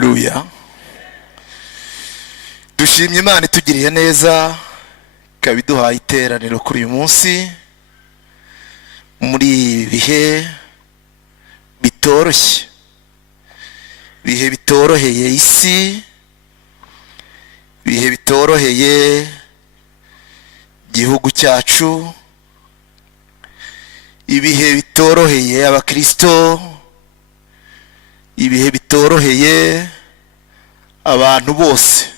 Haleluya. Dushimye Imana itugiriye neza kabiduhaye iteraniro kuri uyu munsi muri bihe bitoroshye, bihe bitoroheye isi, bihe bitoroheye igihugu cyacu, ibihe bitoroheye abakristo, ibihe bitoroheye abantu bose,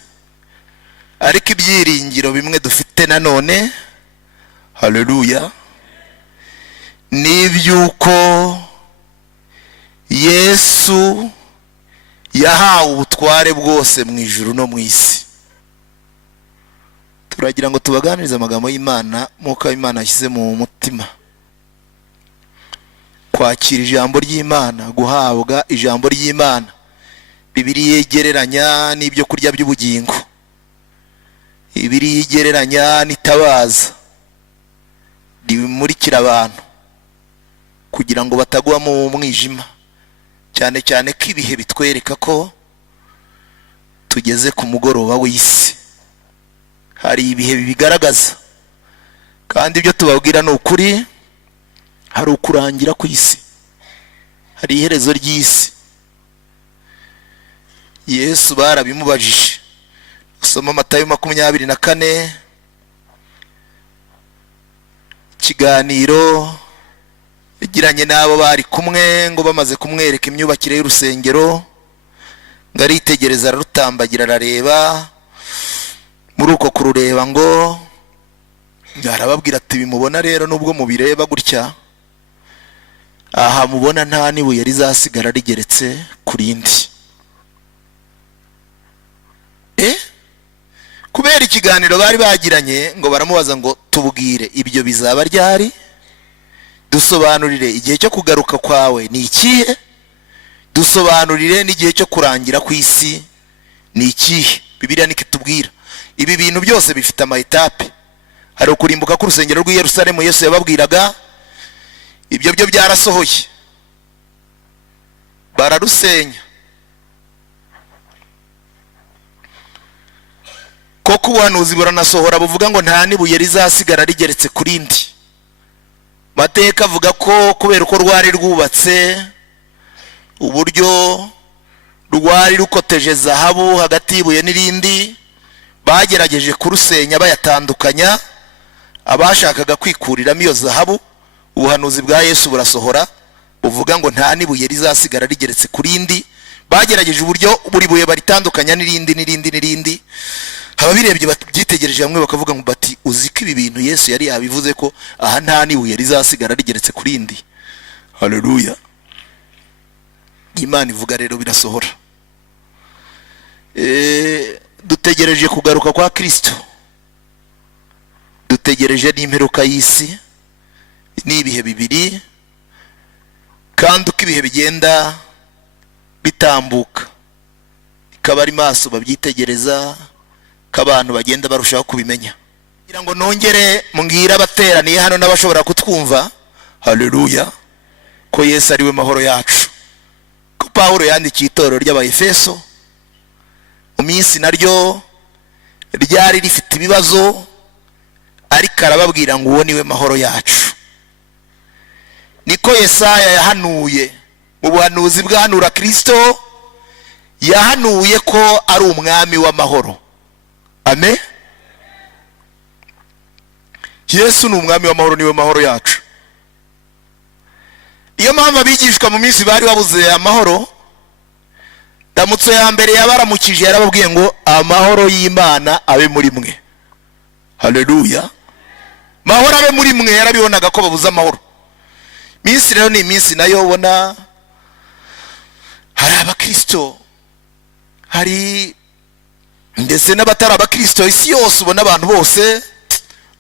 ariko ibyiringiro bimwe dufite nanone, haleluya, ni iby'uko Yesu yahawe ubutware bwose mu ijuru no mu isi. Turagira ngo tubaganirize amagambo y'Imana nk'uko Imana yashyize mu mutima. Kwakira ijambo ry'Imana, guhabwa ijambo ry'Imana, Bibiliya igereranya n'ibyo kurya by'ubugingo, Bibiliya igereranya n'itabaza rimurikira abantu kugira ngo batagwa mu mwijima, cyane cyane ko ibihe bitwereka ko tugeze ku mugoroba w'isi. Hari ibihe bibigaragaza, kandi ibyo tubabwira ni ukuri. Hari ukurangira ku isi, hari iherezo ry'isi. Yesu barabimubajije, usoma Matayo 24, ikiganiro yagiranye n'abo bari kumwe, ngo bamaze kumwereka imyubakire y'urusengero, ngo aritegereza, ararutambagira, arareba. Muri uko kurureba ngo arababwira ati, bimubona rero nubwo mubireba gutya, aha mubona nta n'ibuye rizasigara rigeretse ku rindi. Kubera ikiganiro bari bagiranye, ngo baramubaza ngo tubwire ibyo bizaba ryari, dusobanurire igihe cyo kugaruka kwawe ni ikihe, dusobanurire n'igihe cyo kurangira ku isi ni ikihe. Bibiliya niko itubwira. Ibi bintu byose bifite amayetape. Hari ukurimbuka k'urusengero rw'i Yerusalemu Yesu yababwiraga, ibyo byo byarasohoye, bararusenya. Koko ubuhanuzi buranasohora buvuga ngo nta n'ibuye rizasigara rigeretse ku rindi. Mateka avuga ko kubera uko rwari rwubatse, uburyo rwari rukoteje zahabu hagati y'ibuye n'irindi, bagerageje kurusenya bayatandukanya. Abashakaga kwikuriramo iyo zahabu, ubuhanuzi bwa Yesu burasohora buvuga ngo nta n'ibuye rizasigara rigeretse ku rindi. Bagerageje uburyo buri buye baritandukanya n'irindi. Ababirebye babyitegereje hamwe bakavuga ngo bati, uzi ko ibi bintu Yesu yari yabivuze ko aha nta n'ibuye rizasigara rigeretse ku rindi. Haleluya. Imana ivuga rero birasohora. Dutegereje kugaruka kwa Kristo, dutegereje n'imperuka y'isi. Ni ibihe bibiri, kandi uko ibihe bigenda bitambuka, ikaba ari maso babyitegereza, ko abantu bagenda barushaho kubimenya. Kugira ngo nongere mbwira abateraniye hano n'abashobora kutwumva, haleluya, ko Yesu ari we mahoro yacu. Ko Pawulo yandikiye itorero ry'Abaefeso mu minsi naryo ryari rifite ibibazo, ariko arababwira ngo uwo ni we mahoro yacu. Niko Yesaya yahanuye mu buhanuzi bw'ahanura Kristo, yahanuye ko ari umwami w'amahoro. Amen. Yesu ni umwami w'amahoro, niwe mahoro yacu. Iyo mpamvu abigishwa mu minsi bari babuze amahoro, ndamutso ya mbere yabaramukije yarababwiye ngo amahoro y'Imana abe muri mwe. Haleluya. Mahoro abe muri mwe. Yarabibonaga ko babuze amahoro. Minsi rero ni iminsi nayo ubona hari abakristo, hari ndetse n'abatari abakristo. Isi yose ubona abantu bose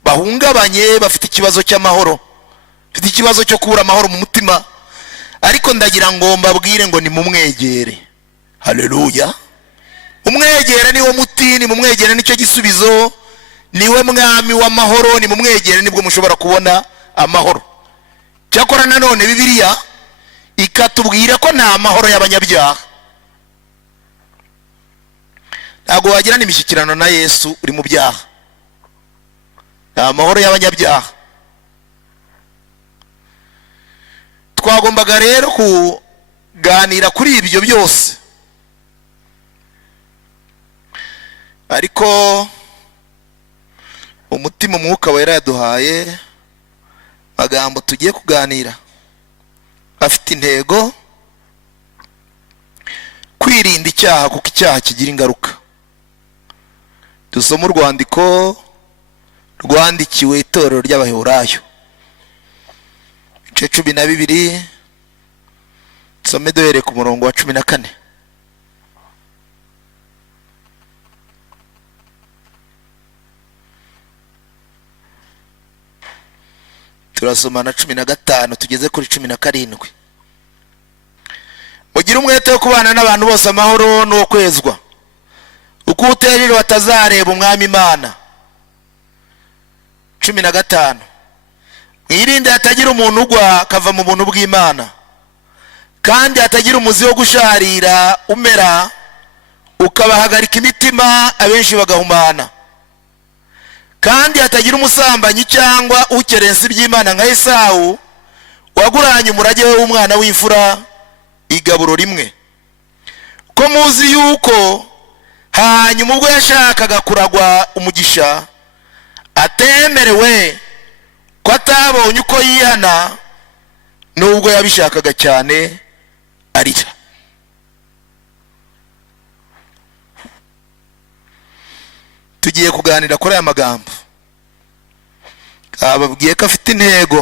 bahungabanye, bafite ikibazo cy'amahoro, bafite ikibazo cyo kubura amahoro mu mutima. Ariko ndagira ngo mbabwire ngo nimumwegere. Haleluya. Umwegere niwo muti, nimumwegere nicyo gisubizo, niwe mwami w'amahoro. Nimumwegere nibwo mushobora kubona amahoro. Cyakora nanone Bibiliya ikatubwira ko nta mahoro y'abanyabyaha. ntabwo wagira n'imishyikirano na Yesu uri mu byaha. Ni amahoro y'abanyabyaha. Twagombaga rero kuganira kuri ibyo byose, ariko umutima Umwuka Wera yaduhaye magambo tugiye kuganira afite intego kwirinda icyaha, kuko icyaha kigira ingaruka. Dusoma urwandiko rwandikiwe itorero ry'Abaheburayo, igice 12, nsome duhereye ku murongo wa 14. Turasoma na 15 tugeze kuri 17. Mugire umwete wo kubana n'abantu bose amahoro no kwezwa, uko uterere batazareba umwami Imana. 15. Mwirinde hatagira umuntu ugwa akava mu buntu bw'Imana, kandi hatagira umuzi wo gusharira umera ukabahagarika imitima, abenshi bagahumana. Kandi hatagira umusambanyi cyangwa ukerensa iby'Imana nka Esawu, waguranye umurage we w'umwana w'imfura igaburo rimwe. Ko muzi yuko hanyuma ubwo yashakaga kuragwa umugisha atemerewe, ko atabonye uko yihana, nubwo yabishakaga cyane arira. Tugiye kuganira kuri aya magambo. Ababwiye ko afite intego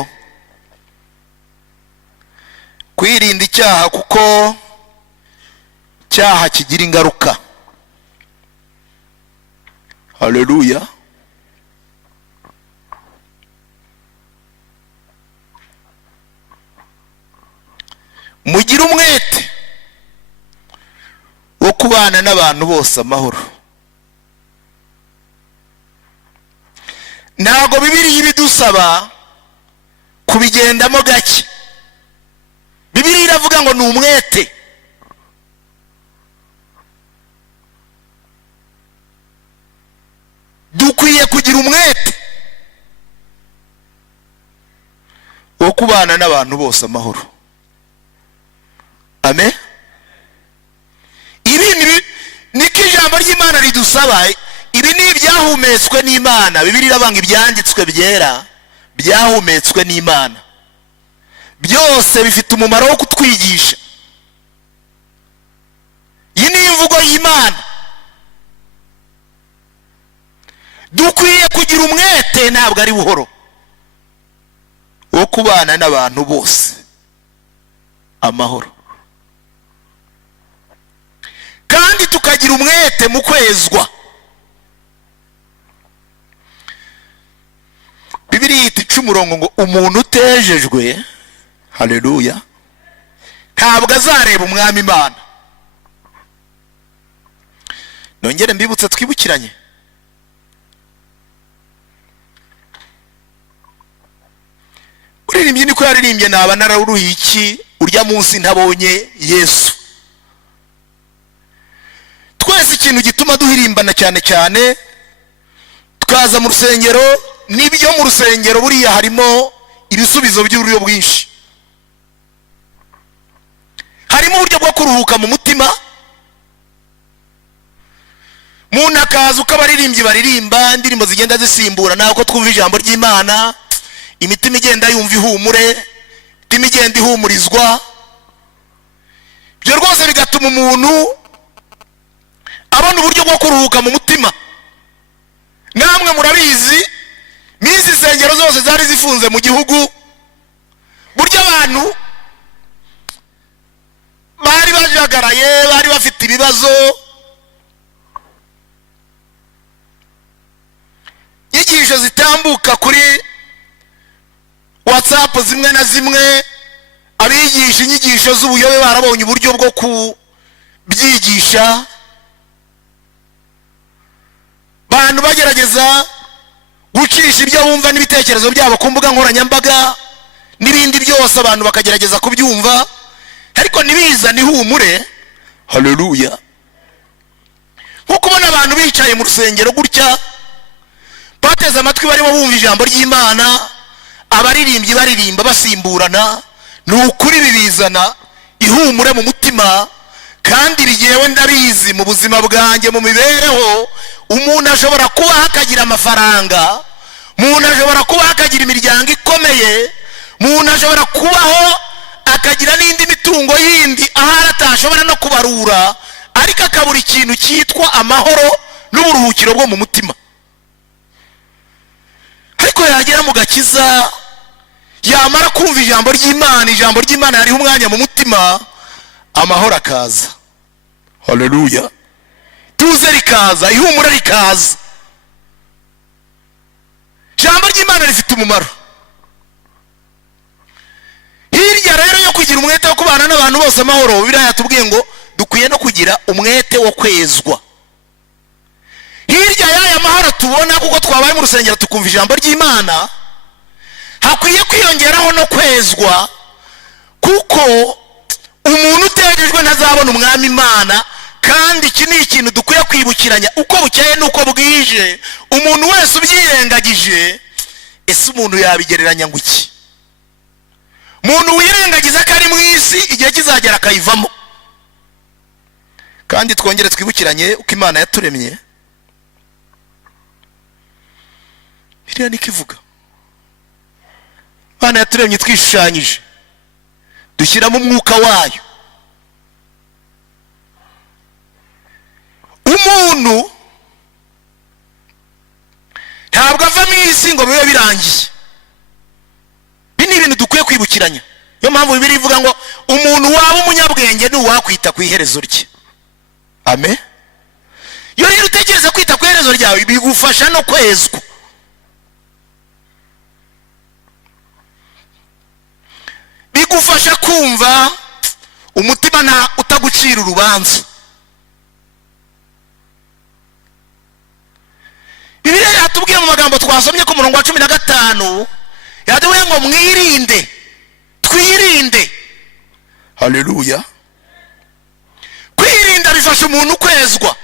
kwirinda icyaha, kuko icyaha kigira ingaruka. Haleluya. Mugire umwete wo kubana n'abantu bose amahoro. Ntago Bibiliya ibidusaba kubigendamo gake. Bibiliya iravuga ngo ni umwete. Dukwiye kugira umwete wo kubana n'abantu bose amahoro. Amen. Ibi niko ijambo ry'Imana ridusaba. Ibi ni ibyahumetswe n'Imana. Bibiliya irabanga ibyanditswe byera byahumetswe n'Imana, byose bifite umumaro wo kutwigisha. Iyi ni imvugo y'Imana. Dukwiye kugira umwete, ntabwo ari buhoro, wo kubana n'abantu bose amahoro, kandi tukagira umwete mu kwezwa. Bibiliya itica umurongo ngo umuntu utejejwe, haleluya, ntabwo azareba umwami Imana. Nongere mbibutse twibukiranye. Uririmbye niko yaririmbye, naba nararuhiye iki urya munsi ntabonye Yesu. Twese ikintu gituma duhirimbana cyane cyane tukaza mu rusengero, nibyo mu rusengero buriya harimo ibisubizo by'uburyo bwinshi. Harimo uburyo bwo kuruhuka mu mutima. Muntu akaza uko abaririmbyi baririmba, indirimbo zigenda zisimbura nako twumva ijambo ry'Imana, imitima igenda yumva ihumure, imitima igenda ihumurizwa. Ibyo rwose bigatuma umuntu abona uburyo bwo kuruhuka mu mutima. Namwe murabizi, n'izi nsengero zose zari zifunze mu gihugu, burya abantu bari bajagaraye, bari bafite ibibazo. Inyigisho zitambuka kuri WhatsApp zimwe na zimwe, abigisha inyigisho z'ubuyobe barabonye uburyo bwo kubyigisha. Bantu bagerageza gucisha ibyo bumva n'ibitekerezo byabo ku mbuga nkoranyambaga n'ibindi byose, abantu bakagerageza kubyumva, ariko nibiza nihumure. Haleluya. Nko kubona abantu bicaye mu rusengero gutya bateze amatwi barimo bumva ijambo ry'Imana, abaririmbyi baririmba basimburana, ni ukuri bibizana ihumure mu mutima. Kandi bigewe ndabizi mu buzima bwanjye mu mibereho, umuntu ashobora kuba akagira amafaranga, umuntu ashobora kuba akagira imiryango ikomeye, umuntu ashobora kubaho akagira n'indi mitungo yindi ahari atashobora no kubarura, ariko akabura ikintu cyitwa amahoro n'uburuhukiro bwo mu mutima. Ariko yagera mu gakiza, yamara kumva ijambo ry'Imana yariho umwanya mu mutima, amahoro akaza. Haleluya. Tuze rikaza, ihumura rikaza. Ijambo ry'Imana rifite umumaro. Hirya rero yo kugira umwete wo kubana n'abantu bose amahoro, Bibiliya yatubwiye ngo dukwiye no kugira umwete wo kwezwa. Hirya y'aya mahoro tubona kuko twabaye mu rusengero tukumva ijambo ry'Imana, hakwiye kwiyongeraho no kwezwa, kuko umuntu utejejwe ntazabona umwami Imana. Kandi iki ni ikintu dukwiye kwibukiranya uko bukeye n'uko bwije. Umuntu wese ubyirengagije, ese umuntu yabigereranya ngo iki? Umuntu wirengagiza ko ari mu isi, igihe kizagera akayivamo. Kandi twongere twibukiranye uko Imana yaturemye. Biriya niko ivuga. Imana yaturemye twishushanyije, dushyiramo umwuka wayo. Umuntu ntabwo ava mu isi ngo bibe birangiye. Ibi ni ibintu dukwiye kwibukiranya. Niyo mpamvu Bibiliya ivuga ngo umuntu waba umunyabwenge ni uwakwita ku iherezo rye. Amen. Iyo rero utekereza kwita ku iherezo ryawe, bigufasha no kwezwa. Bigufasha kumva umutima nta utagucira urubanza. Bibiliya yatubwiye mu magambo twasomye ku murongo wa 15, yatubwiye ngo mwirinde, twirinde. Haleluya. Kwirinda bifasha umuntu kwezwa.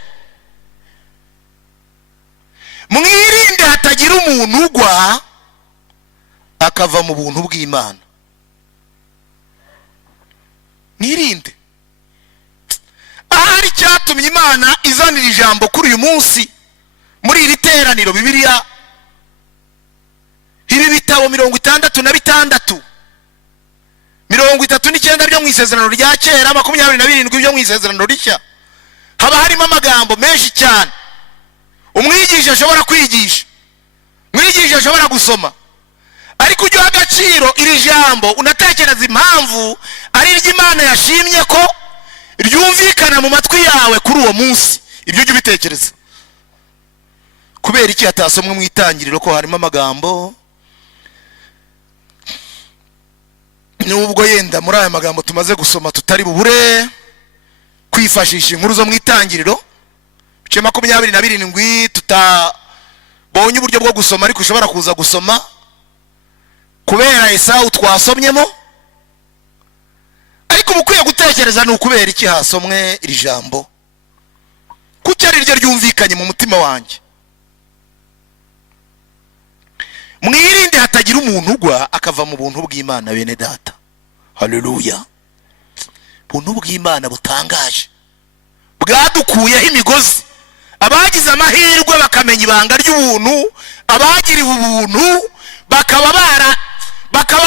Mwirinde hatagira umuntu ugwa akava mu buntu bw'Imana. Mwirinde. Ahari cyatumye Imana izanira ijambo kuri uyu munsi muri iri teraniro, Bibiliya ibi bitabo 66, 39 byo mu isezerano rya kera, 27 byo mu isezerano rishya. Haba harimo amagambo menshi cyane umwigisha ashobora kwigisha, umwigisha ashobora gusoma. Ariko ujye uha agaciro iri jambo, unatekereza impamvu ari iry'Imana yashimye ko ryumvikana mu matwi yawe kuri uwo munsi. Ibyo ujye ubitekereza. Kubera iki hatasomwe mu itangiriro ko harimo amagambo, nubwo yenda muri aya magambo tumaze gusoma tutari bubure kwifashisha inkuru zo mu itangiriro bice 27 tutabonye uburyo bwo gusoma, ariko ushobora kuza gusoma kubera Esawu twasomyemo. Ariko mukwiye gutekereza ni ukubera iki hasomwe iri jambo, kuko ari ryo ryumvikanye mu mutima wanjye. Mwirinde hatagira umuntu ugwa akava mu buntu bw'Imana, bene data. Haleluya. Buntu bw'Imana butangaje, bwadukuyeho imigozi. Abagize amahirwe bakamenya ibanga ry'ubuntu, abagiriwe ubuntu bakaba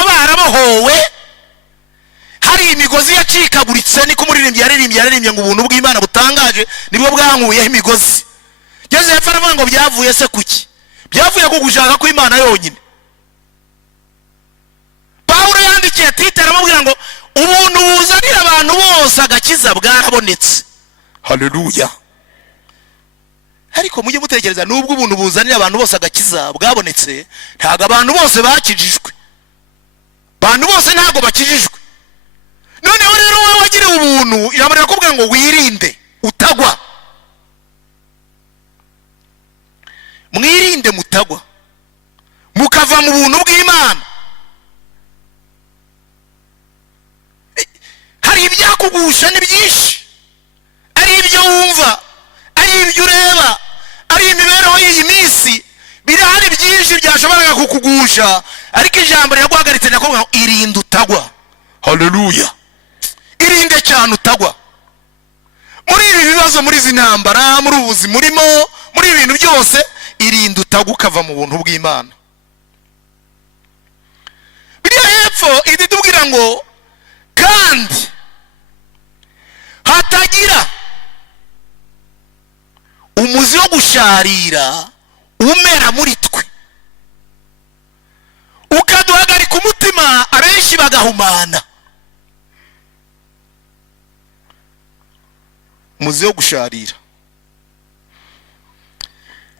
barabohowe. Hari imigozi yacikaguritse, niko umuririmbyi yaririmbye ngo ubuntu bw'Imana butangaje nibwo bwankuyeho imigozi. Ngeze hepfo aravuga ngo byavuye se kuki? Byavuye ku gushaka kw'Imana yonyine. Pawulo yandikiye Tito aramubwira ngo ubuntu buzanira abantu bose agakiza bwarabonetse. Haleluya. Ariko mujye mutekereza, nubwo ubuntu buzanira abantu bose agakiza bwabonetse, ntago abantu bose bakijijwe. Abantu bose ntago bakijijwe. Noneho rero wowe wagiriwe ubuntu, irabonera kubwira ngo wirinde utagwa. Mwirinde mutagwa, mukava mu buntu bw'Imana. Hari ibyakugusha ni byinshi, ari ibyo wumva, ari ari ibyo ureba, ari imibereho y'iyi minsi, birahari byinshi byashoboraga kukugusha, ariko ijambo riraguhagaritse nakubwira ngo irinde utagwa. Haleluya. Irinde cyane utagwa muri ibi bibazo, muri izi ntambara, muri ubuzi murimo, muri ibintu byose, irinde utagwa ukava mu buntu bw'Imana. Biriya hepfo iditubwira ngo kandi hatagira umuzi wo gusharira umera muri twe ukaduhagarika umutima, abenshi bagahumana. Umuzi wo gusharira,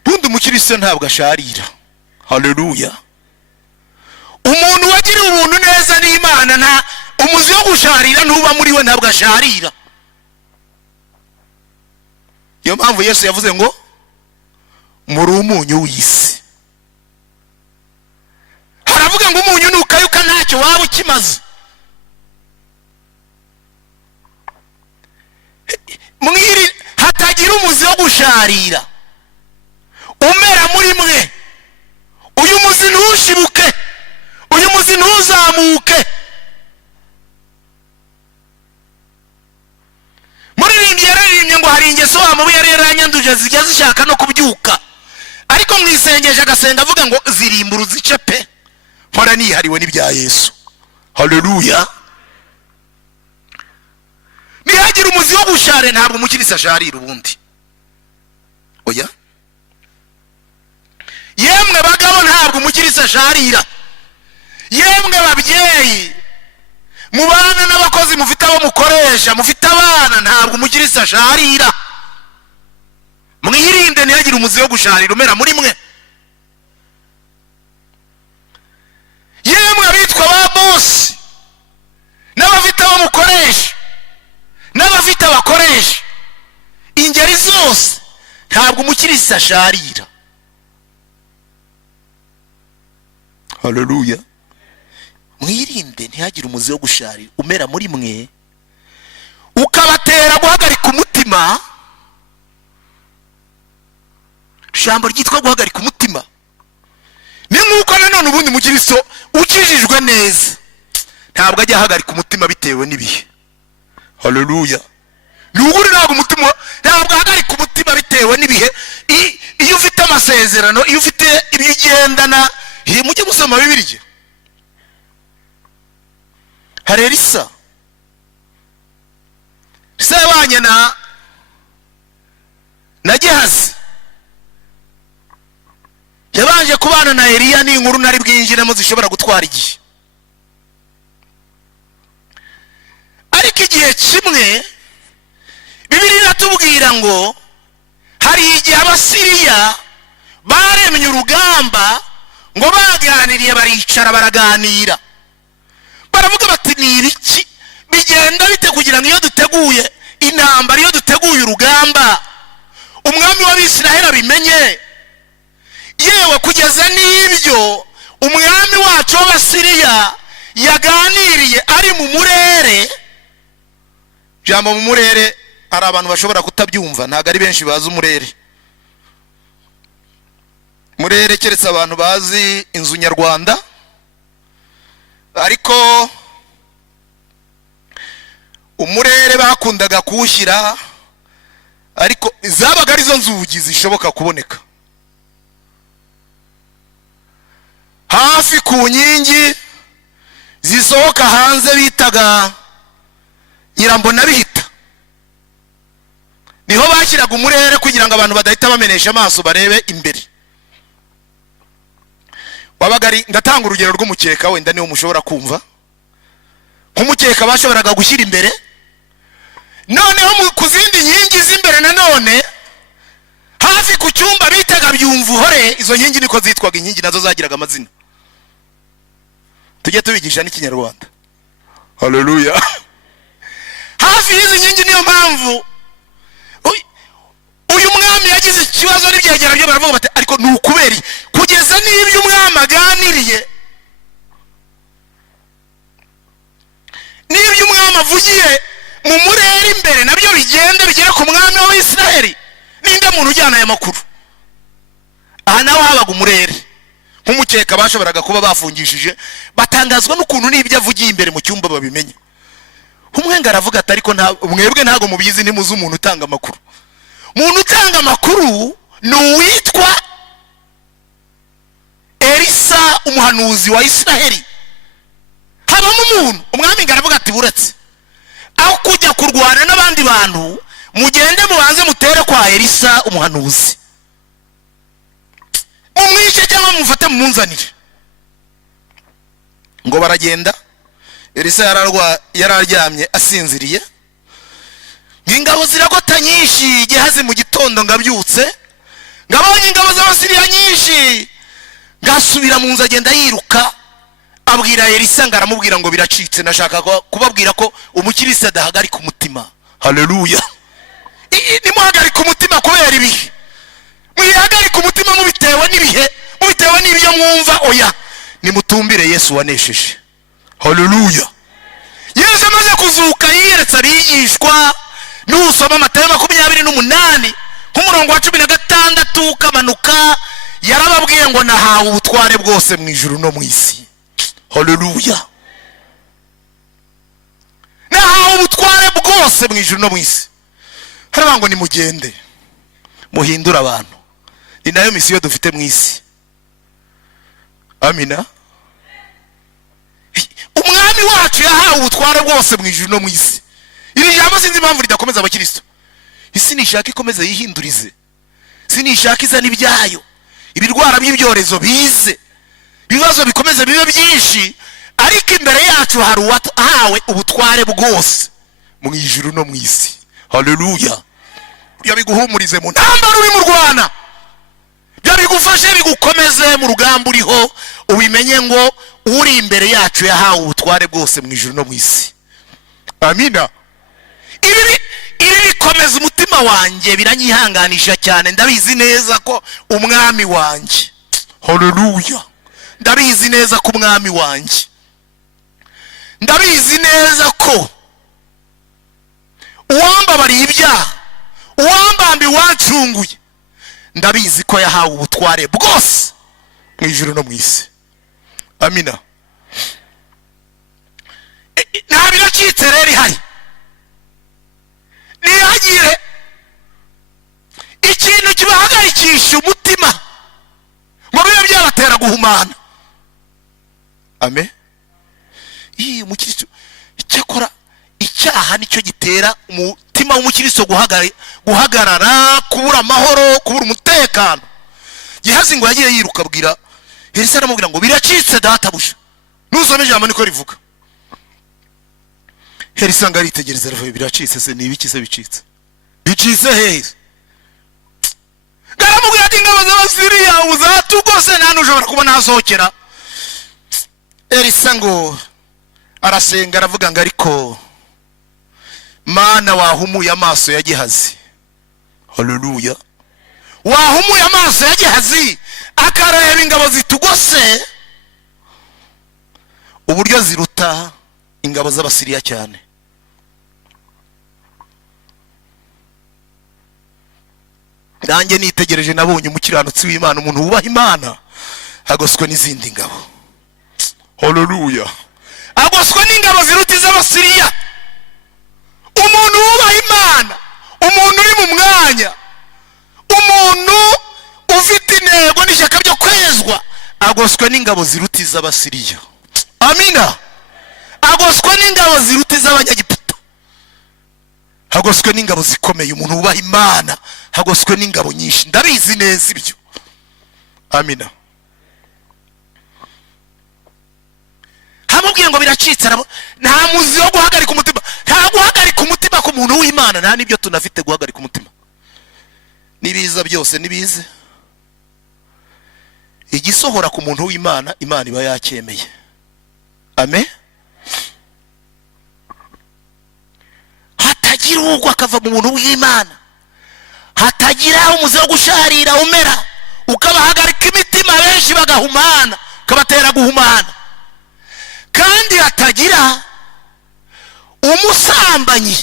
bundi umukristo ntabwo asharira. Haleluya. Umuntu wagira ubuntu neza n'Imana, nta umuzi wo gusharira ntuba muri we, ntabwo asharira. Iyo mpamvu Yesu yavuze ngo muri umunyu w'isi. Haravuga ngo umunyu nukayuka ntacyo waba ukimaze. Mwiri hatagira umuzi wo gusharira umera muri mwe. Uyu muzi ntushibuke, uyu muzi ntuzamuke. Muririmbyi yararimbye ngo hari ingeso amabuye yari yaranyanduje zijya zishaka no kubyuka, ariko mwisengeje agasenga avuga ngo zirimbura uzice pe, mpora nihariwe n'ibya Yesu. Haleluya. Nihagira umuzi wo gushare, ntabwo umukirisa asharira ubundi. Oya. Yemwe bagabo, ntabwo umukirisa asharira. Yemwe babyeyi, mubana n'abakozi mufite abo mukoresha, mufite abana, ntabwo umukirisa asharira. Mwirinde nihagira umuzi wo gusharira umera muri mwe. Yemwe abitwa ba boss n'abafite abo mukoresha n'abafite abakoresha, ingeri zose, ntabwo umukirisa asharira. Haleluya. Mwirinde ntihagire umuzi wo gusharira umera muri mwe ukabatera guhagarika umutima. Ijambo ryitwa guhagarika umutima ni nk'uko nanone ubundi mukiristo ukijijwe neza ntabwo ajya ahagarika umutima bitewe n'ibihe. Haleluya. Nuguri ntabwo umutima, ntabwo ahagarika umutima bitewe n'ibihe. Iyo ufite amasezerano, iyo ufite ibigendana, mujye gusoma Bibiliya. Hari Elisa yabanye na Gehazi, yabanje kubana na Eliya, ni inkuru nari bwinjiremo zishobora gutwara igihe. Ariko igihe kimwe Bibiliya iratubwira ngo hari igihe Abasiriya baremye urugamba, ngo baganiriye, baricara baraganira, baravuga bati ni ibiki bigenda bite kugira ngo iyo duteguye intambara, iyo duteguye urugamba, umwami w'Abisiraheli abimenye. Yewe kugeza n'ibyo umwami wacu w'Abasiriya yaganiriye ari mu murere. Jambo mu murere hari abantu bashobora kutabyumva, ntabwo ari benshi bazi umurere. Murere keretse abantu bazi inzu nyarwanda, ariko umurere bakundaga kuwushyira, ariko zabaga arizo nzugi zishoboka kuboneka hafi ku nkingi zisohoka hanze, bitaga nyirambona bihita. Niho bashyiraga umurere kugira ngo abantu badahita bamenesha amaso barebe imbere. Wabagari, ndatanga urugero rw'umukeka, wenda niwo mushobora kumva. Nk'umukeka bashoboraga gushyira imbere, noneho ku zindi nkingi z'imbere nanone hafi ku cyumba bitaga byumvuhore. Izo nkingi niko zitwaga inkingi, nazo zagiraga amazina. Tujye tubigisha n'ikinyarwanda. Haleluya. Hafi y'izi nkingi niyo mpamvu uyu mwami yagize ikibazo n'ibyegera byo, baravuga bati ariko ni ukubera kugeza n'ibyo umwami aganiriye, n'ibyo umwami avugiye mu murere imbere, nabyo bigenda bigera ku mwami w'Abisiraheli. Ninde ujya muntu ujyana aya makuru. Aha naho habaga umurere nk'umukeka bashoboraga kuba bafungishije, batangazwa n'ukuntu n'ibyo avugiye imbere mu cyumba babimenya. Umwenga aravuga ati ariko mwebwe ntago mubizi, ntimuzi umuntu utanga amakuru. Umuntu utanga amakuru ni uwitwa Elisa, umuhanuzi wa Isiraheli. Habamo umuntu, umwami ngaravuga ati buretse aho kujya kurwana n'abandi bantu, mugende mubanze mutere kwa Elisa umuhanuzi, mumwishe cyangwa mufate mumunzanire. Ngo baragenda, Elisa yararyamye asinziriye, ingabo ziragota nyinshi. Gihazi mu gitondo ngabyutse, ngabonye ingabo z'Abasiriya nyinshi, ngasubira mu nzu, agenda yiruka abwira Elisa, ngaramubwira ngo biracitse. Nashaka kubabwira ko umukirisi adahagarika umutima. Haleluya. Nimuhagarika umutima kubera ibihe, muyihagarika umutima mubitewe n'ibihe, mubitewe n'ibyo mwumva. Oya, nimutumbire Yesu wanesheje. Haleluya. Yesu amaze kuzuka yiyeretse abigishwa. Nusoma Matayo 28 nk'umurongo wa 16 kamanuka, yarababwiye ngo nahawe ubutware bwose mu ijuru no mu isi. Haleluya. Nahawe ubutware bwose mu ijuru no mu isi. Haravuga ngo nimugende muhindura abantu. Ni nayo misiyo dufite mu isi. Amina. Umwami wacu yahawe ubutware bwose mu ijuru no mu isi. Iri jambo sinzi impamvu ridakomeza abakristo. Isi nishaka ikomeza yihindurize, sinishaka izana ibyayo, ibirwara by'ibyorezo bize, ibibazo bikomeza bibe byinshi, ariko imbere yacu hari uwahawe ubutware bwose mu ijuru no mu isi. Haleluya. Yabiguhumurize mu ntambaro uri mu Rwanda, byabigufashe bigukomeze mu rugamba uriho, ubimenye ngo uri imbere yacu yahawe ubutware bwose mu ijuru no mu isi. Amina. Ibi bikomeza umutima wanjye, biranyihanganisha cyane. Ndabizi neza ko umwami wanjye, haleluya, ndabizi neza ko umwami wanjye, ndabizi neza ko uwambabariye ibyaha, uwambambiye, uwancunguye, ndabizi ko yahawe ubutware bwose mu ijuru no mu isi. Amina. Nta biracitse rero ihari. Nihagire ikintu kibahagarikisha umutima ngo bibe byabatera guhumana. Amen. Umukristo icyakora icyaha nicyo gitera umutima w'umukristo guhagarara, kubura amahoro, kubura umutekano. Gihazi ngo yagiye yiruka abwira Elisa, aramubwira ngo biracitse databuja. Nusome ijambo niko rivuga. Elisa ngo aritegereza, aravuga biracitse se, nibiki se bicitse? Bicitse hehe? Ngaramubwira ati ingabo z'Abasiriya uzatugose, nta nushobora kubona hasohokera. Elisa ngo arasenga, aravuga ngo ariko Mana wahumuye amaso ya Gihazi. Haleluya. Wahumuye amaso ya Gihazi akareba ingabo zitugose uburyo ziruta ingabo z'Abasiriya cyane. Nanjye nitegereje nabonye umukiranutsi w'Imana, umuntu wubaha Imana, agoswe n'izindi ngabo. Haleluya. Agoswe n'ingabo ziruta iz'Abasiriya. Umuntu wubaha Imana, umuntu uri mu mwanya, umuntu ufite intego n'ishyaka byo kwezwa, agoswe n'ingabo ziruta iz'Abasiriya. Amina. Agoswe n'ingabo ziruta iz'Abanyagiputa, hagoswe n'ingabo zikomeye. Umuntu wubaha Imana hagoswe n'ingabo nyinshi, ndabizi neza ibyo. Amina. Hamubwiye ngo biracitse, nta muzi wo guhagarika umutima. Nta guhagarika umutima ku muntu w'Imana, nta nibyo tunafite guhagarika umutima. Nibiza byose nibize, igisohora ku muntu w'Imana, Imana iba yacyemeye. Amen. Hatagira ugwa akava mu muntu w'Imana, hatagira umuzi wo gusharira umera ukabahagarika imitima, benshi bagahumana, kabatera guhumana. Kandi hatagira umusambanyi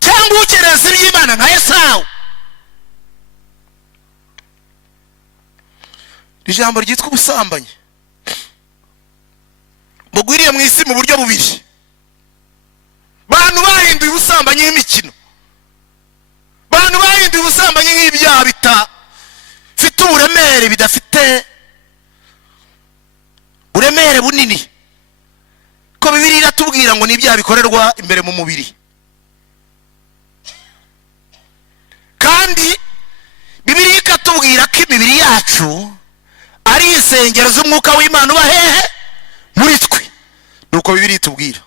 cyangwa ukereza iby'Imana nka Yesu ijambo ryitwa ubusambanyi bugwiriye mu isi mu buryo bubiri. Bantu bahinduye ubusambanyi nk'imikino, bantu bahinduye ubusambanyi nk'ibyaha bidafite uburemere, bidafite buremere bunini, ko Bibiliya iratubwira ngo ni ibyaha bikorerwa imbere mu mubiri. Kandi Bibiliya ikatubwira ko imibiri yacu ari insengero z'umwuka w'Imana uba hehe muri twe. Nuko Bibiliya itubwira.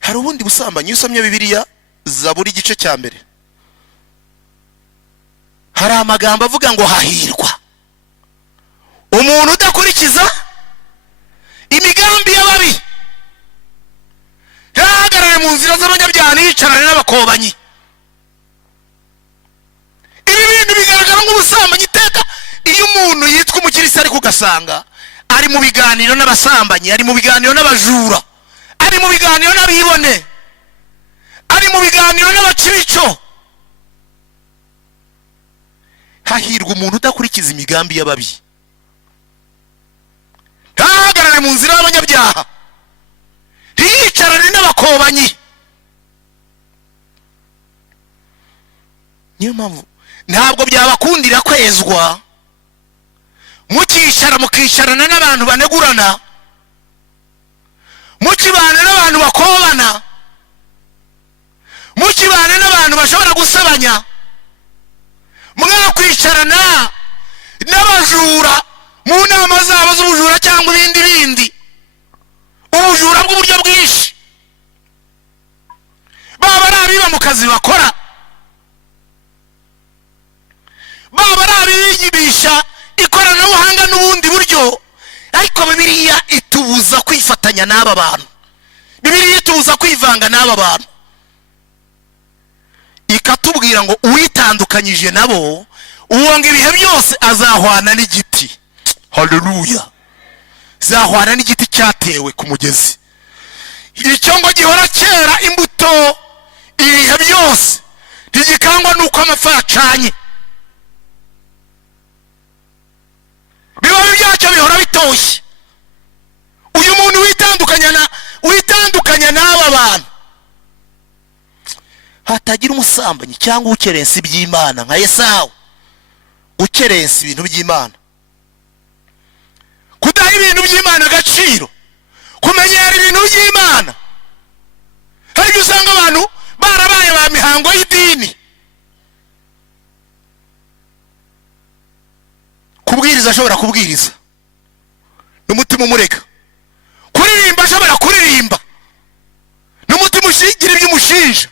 Hari ubundi busambanyi. Iyo usomye Bibiliya Zaburi igice cya mbere, hari amagambo avuga ngo hahirwa umuntu udakurikiza imigambi y'ababi, ntahagarare mu nzira z'abanyabyaha, yicarane n'abakobanyi. Ibi bintu bigaragara nk'ubusambanyi iteka iyo umuntu yitwa umukirisitu, ariko ugasanga ari mu biganiro n'abasambanyi, ari mu biganiro n'abajura, ari mu biganiro n'abibone, ari mu biganiro n'abacibico. Hahirwa umuntu udakurikiza imigambi y'ababi, ntahagarare mu nzira y'abanyabyaha, ntiyicarane n'abakobanyi. Niyo mpamvu ntabwo byabakundira kwezwa mukicarana n'abantu banegurana, mukibana n'abantu bakobana, mukibana n'abantu bashobora gusebanya, mwakwicarana n'abajura mu nama zabo z'ubujura cyangwa ibindi ubujura bw'uburyo bwinshi. Baba ari abiba mu kazi bakora, baba ari abiyigisha ikoranabuhanga n'ubundi buryo. Ariko Bibiliya itubuza kwifatanya n'aba bantu, Bibiliya itubuza kwivanga n'aba bantu, ikatubwira ngo uwitandukanyije nabo uwo ngo ibihe byose azahwana n'igiti. Haleluya! Zahwana n'igiti cyatewe ku mugezi, icyo ngo gihora cyera imbuto ibihe byose, ntigikangwa nuko amapfa yacanye. Bibabi byacyo bihora bitoshye. Uyu muntu witandukanya n'aba bantu, hatagira umusambanyi cyangwa ukerensa iby'Imana nka Yesawu, ukerensa ibintu by'Imana, kudaha ibintu by'Imana agaciro, kumenyera ibintu by'Imana. Hari ibyo usanga abantu barabaye ba mihango y'idini. Kubwiriza ashobora kubwiriza n'umutima umureka, kuririmba ashobora kuririmba n'umutima ushigira ibyo umushinja.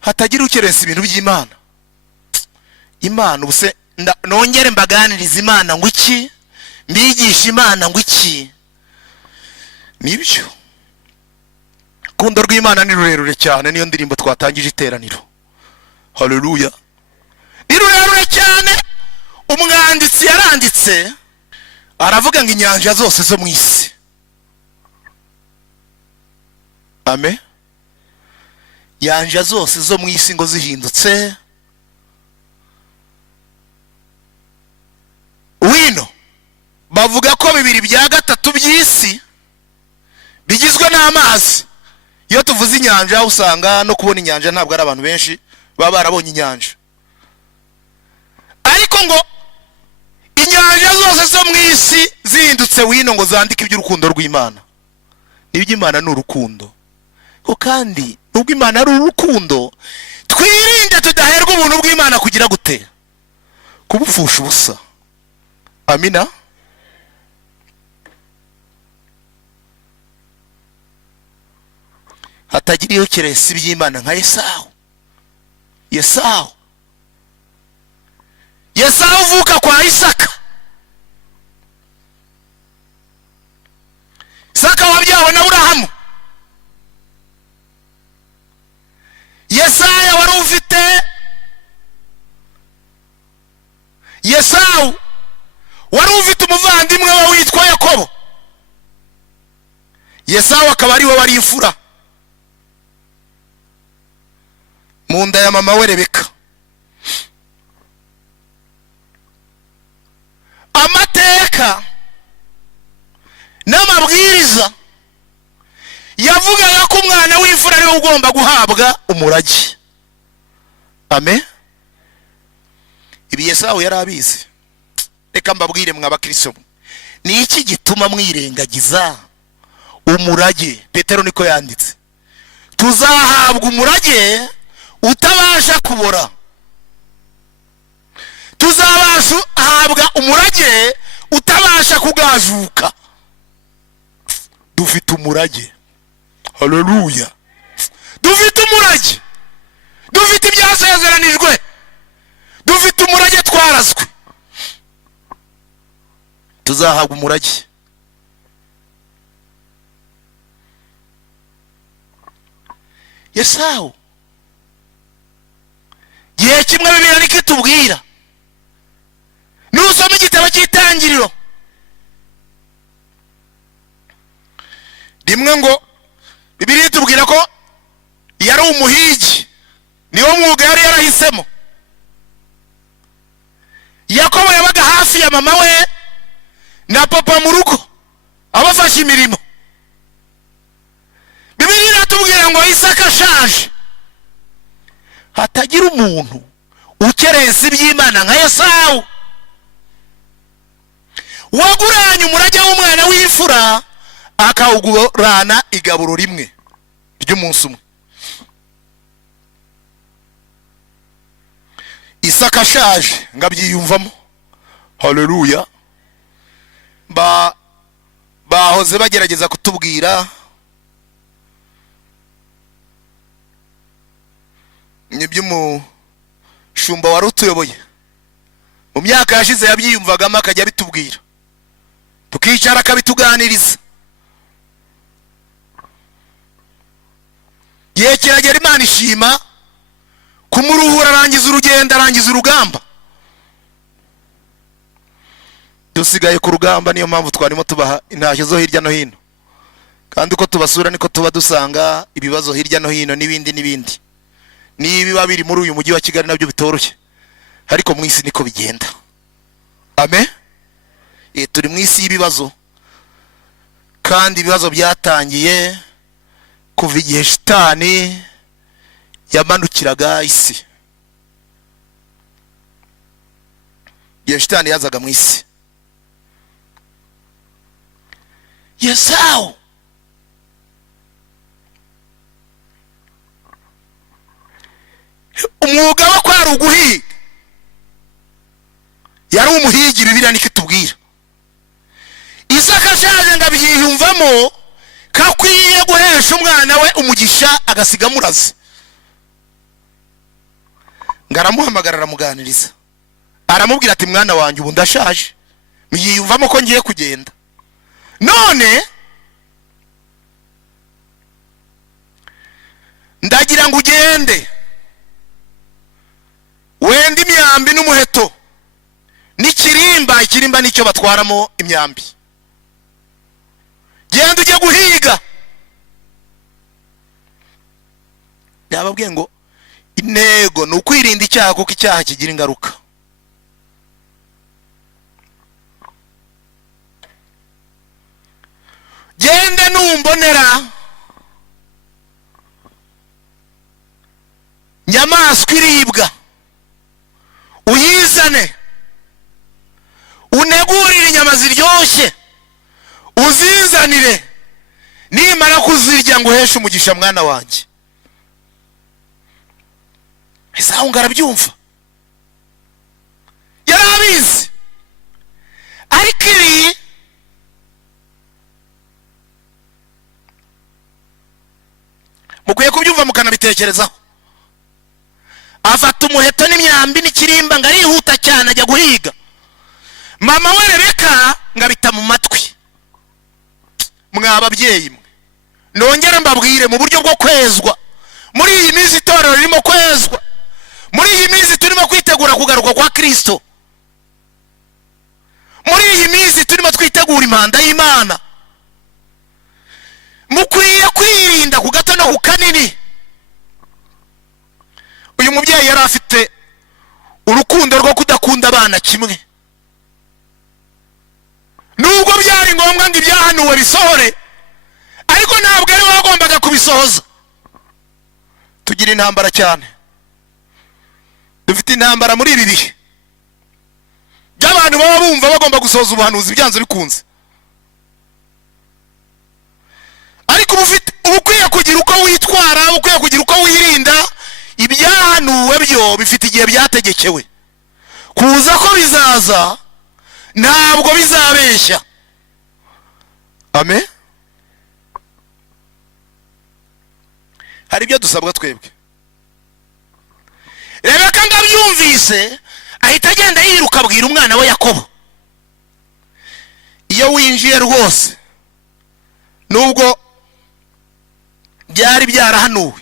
Hatagira ukerensa ibintu by'Imana. Imana ubuse nongere mbaganiriza Imana ngo iki, mbigisha Imana ngo iki. Nibyo kundo rw'Imana ni rurerure cyane, niyo ndirimbo twatangije iteraniro. Haleluya! Ni rurerure cyane. Umwanditsi yaranditse aravuga ngo inyanja zose zo mu isi, amen, inyanja zose zo mu isi ngo zihindutse wino. Bavuga ko 2/3 by'isi bigizwe n'amazi. Iyo tuvuze inyanja usanga no kubona inyanja ntabwo ari abantu benshi baba barabonye inyanja, ariko ngo inyanja zose zo mu isi zihindutse wino ngo zandike iby'urukundo rw'Imana. N'iby'Imana ni urukundo, ko kandi nubwo Imana ari urukundo, twirinde tudaherwa ubuntu bw'Imana kugira gute, kubupfusha ubusa. Amina. Hatagira iyo keresi by'Imana nka Yesawu uvuka kwa Isaka. Isaka wabyawe na Aburahamu. Yesaya wari ufite, Yesawu wari ufite umuvandimwe we witwa Yakobo. Yesawu akaba ari we wari imfura mu nda ya mama we Rebeka. Amateka n'amabwiriza yavugaga ko umwana w'imfura ariwe ugomba guhabwa umurage. Amen. Ibi Yesawu yari abizi. Reka mbabwire mwa bakristo, ni iki gituma mwirengagiza umurage? Petero niko yanditse, tuzahabwa umurage utabasha kubora. Tuzabasha ahabwa umurage utabasha kugajuka. Dufite umurage. Haleluya. Dufite umurage. Dufite ibyasezeranijwe. Dufite umurage twarazwe. Tuzahabwa umurage. Yesawu gihe kimwe Bibiliya niko itubwira. Nusoma igitabo cy'Itangiriro, rimwe ngo Bibiliya itubwira ko yari umuhigi, niwo mwuga yari yarahisemo. Yakobo yabaga hafi ya mama we na papa mu rugo abafasha imirimo. Bibiliya iratubwira ngo Isaka ashaje, hatagira umuntu ukereza iby'Imana nka Yesawu waguranye umurage w'umwana w'imfura akawugurana igaburo rimwe ry'umunsi umwe. Isaka ashaje ngabyiyumvamo. Haleluya. Bahoze bagerageza kutubwira n'iby'umushumba wari utuyoboye mu myaka yashize, yabyiyumvagamo akajya bitubwira, tukicara akabituganiriza. Gihe kiragera Imana ishima kumuruhura, arangiza urugendo, arangiza urugamba. Dusigaye ku rugamba, niyo mpamvu twarimo tubaha intashyo zo hirya no hino, kandi uko tubasura niko tuba dusanga ibibazo hirya no hino n'ibindi n'ibindi. Nibiba biri muri uyu mujyi wa Kigali nabyo bitoroshye, ariko mu isi niko bigenda. Amen. Turi mu isi y'ibibazo, kandi ibibazo byatangiye kuva igihe Shitani yamanukiraga isi. Igihe Shitani yazaga mu isi, Yesawu umwuga wo kwari uguhiga. Yari umuhigi, Bibiliya niko itubwira. Isaka ashaje ngabyiyumvamo kakwiye guhesha umwana we umugisha agasiga murazi. Ngaramuhamagara aramuganiriza, aramubwira ati mwana wanjye ubu ndashaje, muyiyumvamo ko ngiye kugenda, none ndagira ngo ugende wenda imyambi n'umuheto n'ikirimba. Ikirimba nicyo batwaramo imyambi. Genda ujye guhiga. Yababwiye ngo intego ni ukwirinda icyaha, kuko icyaha kigira ingaruka. Genda numbonera nyamaswa iribwa, uyizane, unegurire inyama ziryoshye, uzinzanire, nimara kuzirya ngo uheshe umugisha mwana wanjye. Esawu ngarabyumva, yarabizi. Ariko ibi mukwiye kubyumva mukanabitekerezaho. Afata umuheto n'imyambi n'ikirimba ngo arihuta cyane ajya guhiga. Mama we Rebeka ngabita mu matwi. Mwa babyeyi mwe, nongera mbabwire mu buryo bwo kwezwa, muri iyi minsi itorero ririmo kwezwa, muri iyi minsi turimo kwitegura kugaruka kwa Kristo, muri iyi minsi turimo twitegura impanda y'Imana. Mukwiye kwirinda ku gato no ku kanini. kubisohoza. Tugira intambara cyane, dufite intambara muri ibi bihe by'abantu baba bumva bagomba gusohoza ubuhanuzi byanze bikunze. Ariko uba ukwiye kugira uko witwara, ukwiye kugira uko wirinda. Ibyahanuwe byo bifite igihe byategekewe kuza ko bizaza, ntabwo bizabeshya. Amen. Hari ibyo dusabwa twebwe. Rebeka ngabyumvise ahita agenda yiruka abwira umwana we Yakobo. Iyo winjiye rwose, nubwo byari byarahanuwe,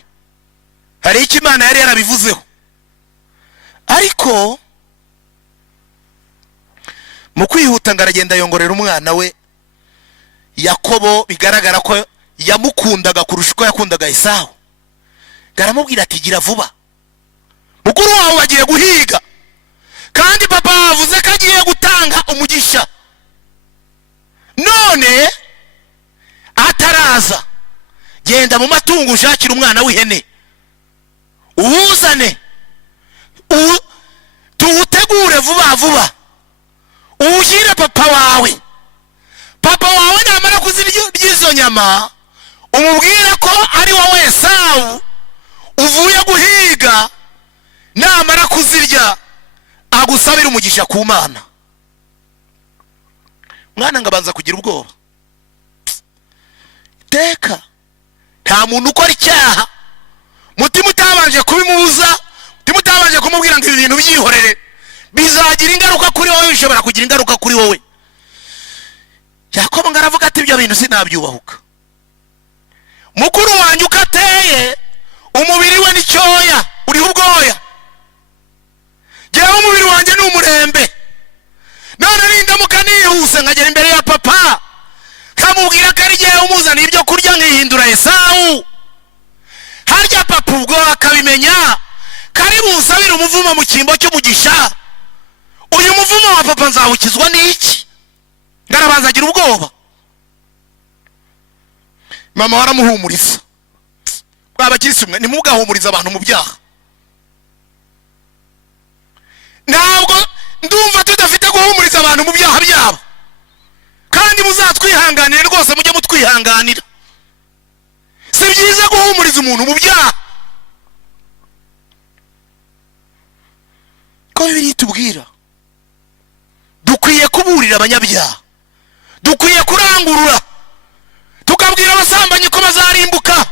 hari icyo Imana yari yarabivuzeho, ariko mu kwihuta ngaragenda yongorera umwana we Yakobo. Bigaragara ko yamukundaga kurusha uko yakundaga Esawu. Garamubwira ati gira vuba, mukuru wawe bagiye guhiga, kandi papa yavuze ko agiye gutanga umugisha. None ataraza, genda mu matungo ushakira umwana w'ihene, uwuzane, tuwutegure vuba vuba, uwushyire papa wawe. Papa wawe namara kuzirya izo nyama, umubwire ko ari wowe Esawu uvuye guhiga. Namara kuzirya agusabira umugisha ku Mana. Mwana ngabanza kugira ubwoba. Teka nta muntu ukora icyaha mutima utabanje kubimubuza, mutima utabanje kumubwira ngo ibi bintu byihorere, bizagira ingaruka kuri wowe, bishobora kugira ingaruka kuri wowe. Yakobo ngaravuga ati ibyo bintu sinabyubahuka. Mukuru wanjye ukateye, umubiri we ni cyoya, uriho ubwoya, jewe umubiri wanjye ni umurembe. None nindamuka nihuse nkagera imbere ya papa, kamubwira ko ari jewe umuzaniye ibyo kurya nkihindura Esawu, harya papa ubwo akabimenya, kari bunsabire umuvumo mu cyimbo cy'umugisha. Uyu muvumo wa papa nzawukizwa n'iki? Ngarabanza agira ubwoba. Mama waramuhumuriza. Bwabakirisi umwe nimugahumuriza abantu mu byaha. Ntabwo ndumva tudafite guhumuriza abantu mu byaha byabo, kandi muzatwihanganire rwose, mujye mutwihanganira. Si byiza guhumuriza umuntu mu byaha. Ko Bibiliya itubwira dukwiye kuburira abanyabyaha, dukwiye kurangurura, tukabwira abasambanyi ko bazarimbuka,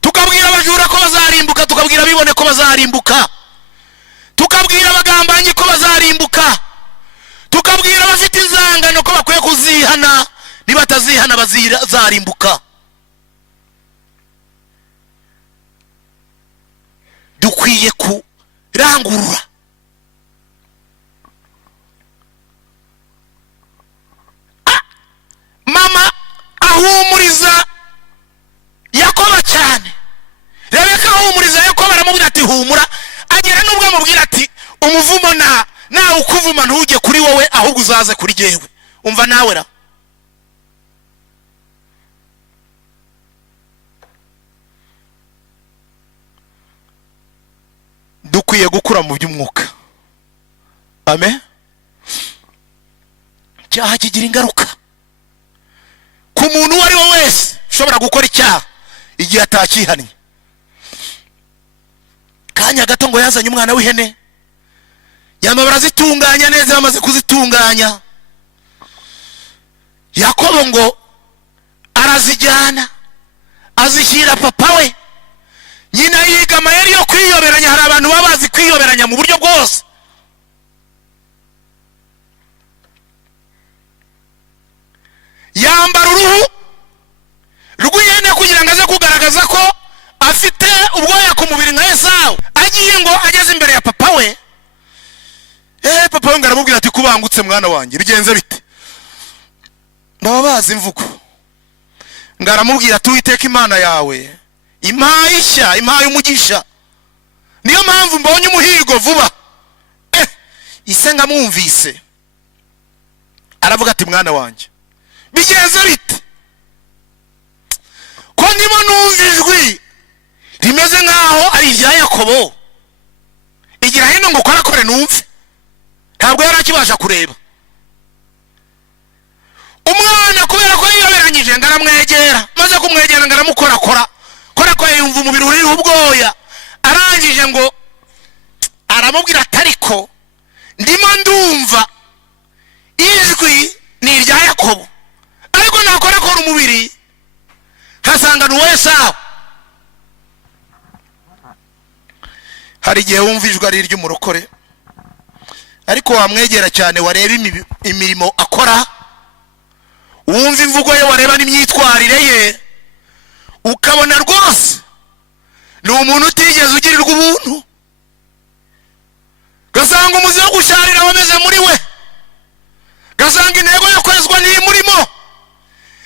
tukabwira abajura ko bazarimbuka, tukabwira abibone ko bazarimbuka, tukabwira abagambanyi ko bazarimbuka, tukabwira abafite inzangano ko bakwiye kuzihana, nibatazihana bazarimbuka. Dukwiye kurangurura. Mama ahumuriza Yakobo cyane. Rebeka ahumuriza Yakobo, aramubwira ati humura. Agera nubwo amubwira ati umuvumo na ukuvuma ntujye kuri wowe, ahubwo uzaze kuri jewe. Umva nawe ra. Dukwiye gukura mu by'umwuka. Amen. Cyaha kigira ingaruka ku muntu wari we wese ushobora gukora icyaha igihe atakihannye. Kanya gato ngo yazanye umwana w'ihene, yamabara zitunganya neza, yamaze kuzitunganya, Yakobo ngo arazijyana azishyira papa we. Nyina yiga amayeri yo kwiyoberanya. Hari abantu baba bazi kwiyoberanya mu buryo bwose. Yambara uruhu rw'ihene kugira ngo aze kugaragaza ko afite ubwoya ku mubiri nka Esawu. Agiye ngo ageze imbere ya papa we, papa we ngaramubwira ati kubangutse mwana wanjye, bigenze bite? Baba bazi imvugo. Ngaramubwira ati Uwiteka Imana yawe impaye ishya, impaye umugisha, niyo mpamvu mbonye umuhigo vuba. Ise ngamwumvise aravuga ati mwana wanjye bigenze bite? Ko ndimo numva ijwi ari irya Yakobo, igira hino ngo korakore numve. Ntabwo yari akibasha kureba umwana, kubera ko yiyoberanyije ngaramwegera, maze kumwegera ngaramukorakora yumva umubiri uriho ubwoya. Arangije ngo aramubwira atariko ndimo ndumva ijwi ni irya Yakobo, ariko nakorakora umubiri hasanga ni wowe sawa. Hari igihe wumva ijwi ari iry'umurokore, ariko wamwegera cyane wareba imirimo akora, wumva imvugo ye, wareba n'imyitwarire ye, ukabona rwose ni umuntu utigeze ugirirwa ubuntu. Gasanga umuzi wo gusharira wameze muri we, gasanga intego yo kwezwa ni murimo.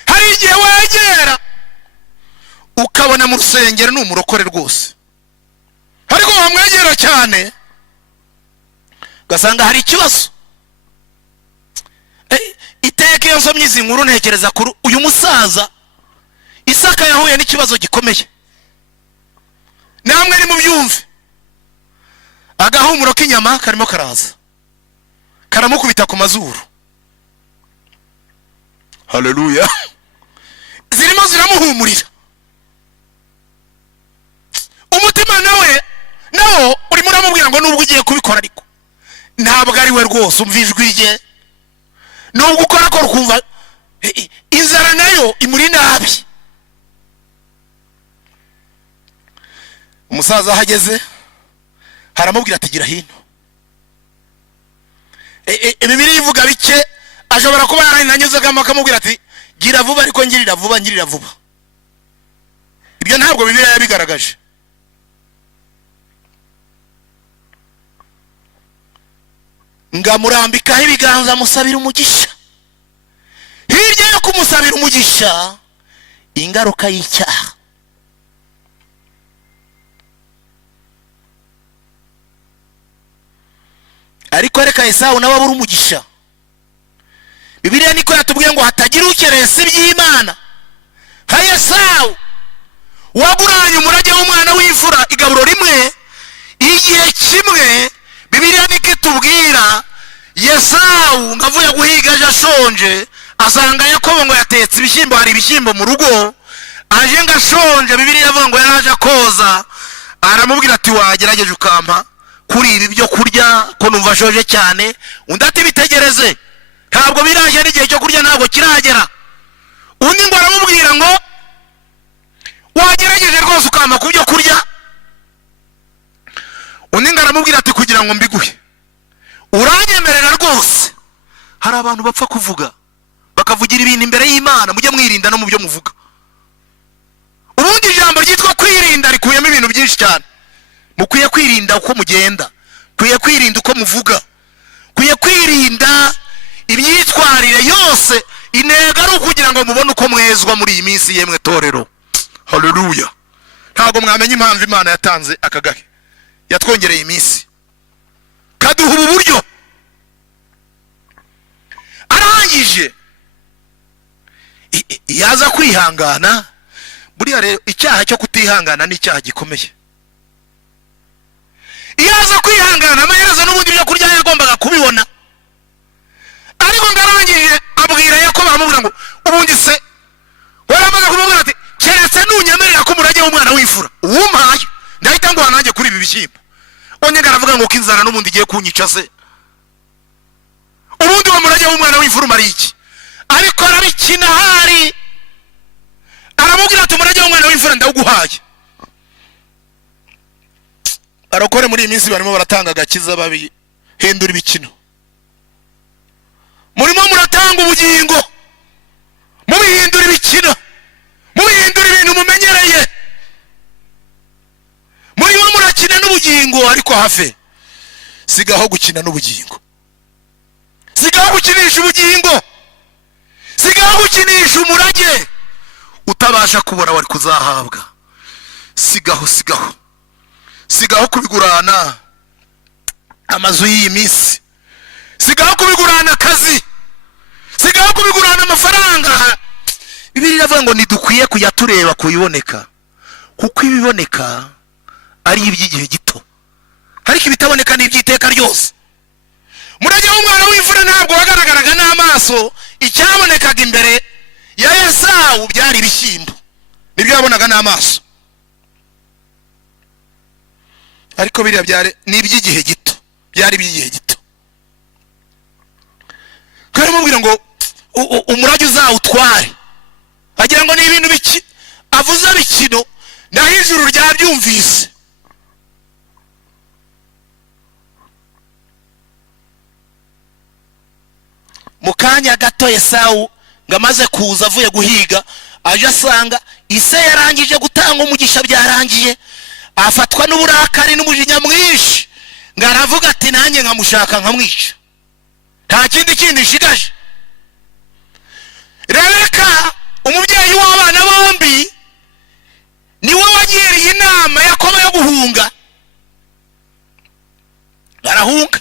Hari igihe wegera ukabona mu rusengero ni umurokore rwose, ariko wamwegera cyane gasanga hari ikibazo. Iteka iyo nsomye izi nkuru ntekereza kuri uyu musaza Isaka yahuye n'ikibazo gikomeye. Namwe ni mu byumve, agahumuro k'inyama karimo karaza karamukubita ku mazuru. Haleluya. Zirimo ziramuhumurira, umutima nawo urimo uramubwira ngo nubwo ugiye kubikora ariko ntabwo ari we rwose. Umva ijwi rye, nubwo ukora ko ukumva inzara nayo imuri nabi. Umusaza ahageze haramubwira ati gira hino. Bibiri ivuga bike, ashobora kuba yarananyuzagamo akamubwira ati gira vuba, ariko ngirira vuba. Ibyo ntabwo Bibiliya yabigaragaje. Ngamurambikaho ibiganza musabira umugisha. Hirya yo kumusabira umugisha, ingaruka y'icyaha. Ariko reka Esawu nawe abura umugisha. Bibiliya niko yatubwiye ngo hatagira ukeresa iby'Imana nka Esawu waguranye umurage w'umwana w'imfura igaburo rimwe igihe kimwe. Bibiliya niko itubwira Esawu ngavuye guhiga aje ashonje, asanga Yakobo ngo yatetse ibishyimbo, hari ibishyimbo mu rugo, aje ngashonje. Bibiliya avuga ngo yaraje koza, aramubwira ati wagerageje ukampa kuri ibi byo kurya ko numva shoje cyane. Undi ati bitegereze, ntabwo biraje n'igihe cyo kurya ntabwo kiragera. Undi ngo aramubwira ngo wagerageje rwose ukampa ku byo kurya. Undi ngo aramubwira ati kugira ngo mbiguhe uranyemerera rwose. Hari abantu bapfa kuvuga bakavugira ibintu imbere y'Imana, mujye mwirinda no mu byo muvuga. Ubundi ijambo ryitwa kwirinda rikuyemo ibintu byinshi cyane. Mukwiye kwirinda uko mugenda, kwiye kwirinda uko muvuga, kwiye kwirinda imyitwarire yose. Intego ari ukugira ngo mubone uko mwezwa muri iyi minsi yemwe torero. Haleluya. Ntabwo mwamenye impamvu Imana yatanze akagahe, yatwongereye iminsi, kaduha ubu buryo. Arangije yaza kwihangana. Buriya rero icyaha cyo kutihangana ni icyaha gikomeye. Yaza kwihangana, amaherezo n'ubundi byo kurya yagombaga kubibona, ariko ngarangije abwira Yakobo amubwira ngo ubundi se waramaze kumubwira ati keretse nunyemerera ko umurage w'umwana w'imfura uwumpaye ndahita ngo nanjye kuri ibi bishyimbo. Onye ngaravuga ngo kinzara n'ubundi giye kunyica se. Ubundi wa murage w'umwana w'imfura umari iki? Ariko arabikina hari, aramubwira ati umurage w'umwana w'imfura ndawuguhaye. Arokore muri iyi minsi barimo baratanga agakiza babihindura ibikino. Murimo muratanga ubugingo mubihindura ibikino, mubihindura ibintu mumenyereye. Murimo murakina n'ubugingo, ariko hafe sigaho gukina n'ubugingo, sigaho gukinisha ubugingo, sigaho gukinisha umurage utabasha kubona wari kuzahabwa. Sigaho kubigurana amazu y'iyi minsi, sigaho kubigurana akazi, sigaho kubigurana amafaranga. Bibiliya iravuga ngo ntidukwiye kujya tureba kuyiboneka, kuko ibiboneka ari iby'igihe gito, ariko ibitaboneka ni iby'iteka ryose. Murage w'umwana w'imfura ntabwo wagaragaraga n'amaso, icyabonekaga imbere ya Esawu byari ibishyimbo, nibyo yabonaga n'amaso, ariko biriya byari ni iby'igihe gito, byari iby'igihe gito. Kandi mubwira ngo umurage uzawutware, agira ngo ni ibintu biki avuze bikino, naho ijuru ryabyumvise. Mu kanya gato Esawu ngo amaze kuza avuye guhiga, aje asanga ise yarangije gutanga umugisha, byarangiye, afatwa n'uburakari n'umujinya mwinshi, ngo aravuga ati nanjye nkamushaka nkamwica, nta kindi ishigaje. Rebeka umubyeyi w'abana bombi niwe wagiriye inama Yakobo yo guhunga, arahunga.